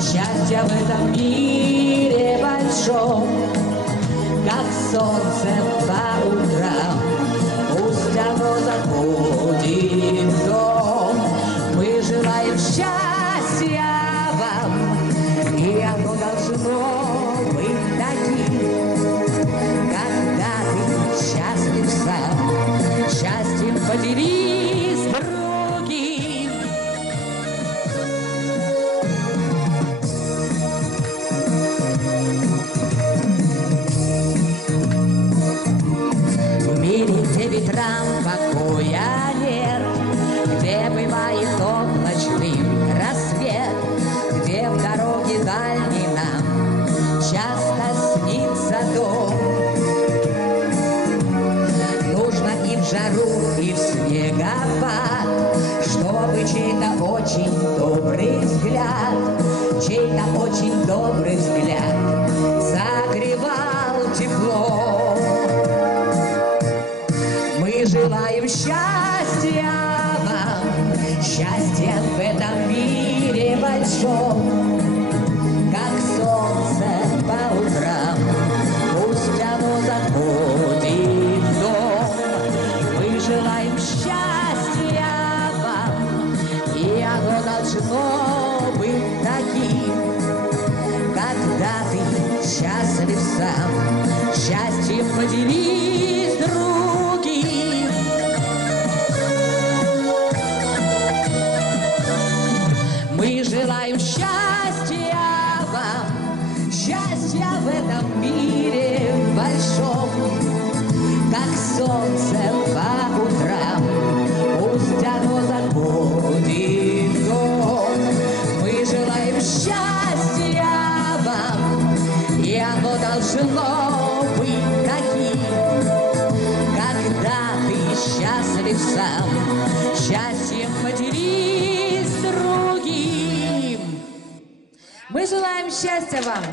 счастья в этом мире большом, как солнце. по в жару, и в снегопад, Чтобы чей-то очень добрый взгляд, Чей-то очень добрый взгляд Согревал тепло. Мы желаем счастья вам, счастья в этом мире большом, сам, счастьем другим. Мы желаем счастья вам, счастья в этом мире оно должно быть таким, когда ты счастлив сам, счастьем поделись другим. Мы желаем счастья вам!